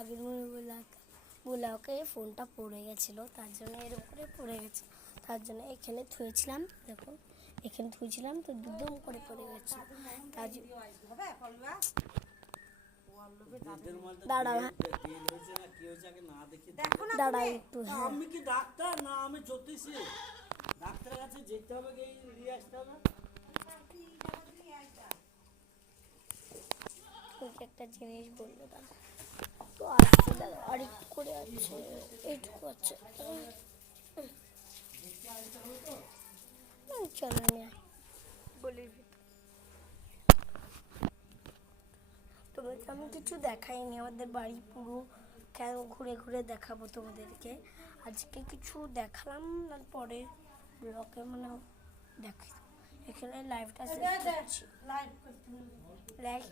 আগের বুলাকে ফোনটা পড়ে গেছিলো, তার জন্য এর উপরে পড়ে গেছে, তার জন্য এখানে থুয়েছিলাম। দেখুন এখানে থুয়েছিলাম তো দুদম করে পড়ে গেছে। দাঁড়া একটু। আমি কি ডাক্তার না আমি জ্যোতিষী? ডাক্তারের কাছে যেতে হবে, গিয়ে নিয়ে আসতে হবে। একটা জিনিস বলবো, দাদা তো আসছে, দাদা আর একটু করে আছে, এইটুকু আছে। চলো আমি বলি, তোমাকে আমি কিছু দেখাইনি আমাদের বাড়ি পুরো, কেন ঘুরে ঘুরে দেখাবো তোমাদেরকে। আজকে কিছু দেখালাম না, পরে ব্লগে মানে দেখি। এখানে লাইভটা শেষ করছি। লাইভ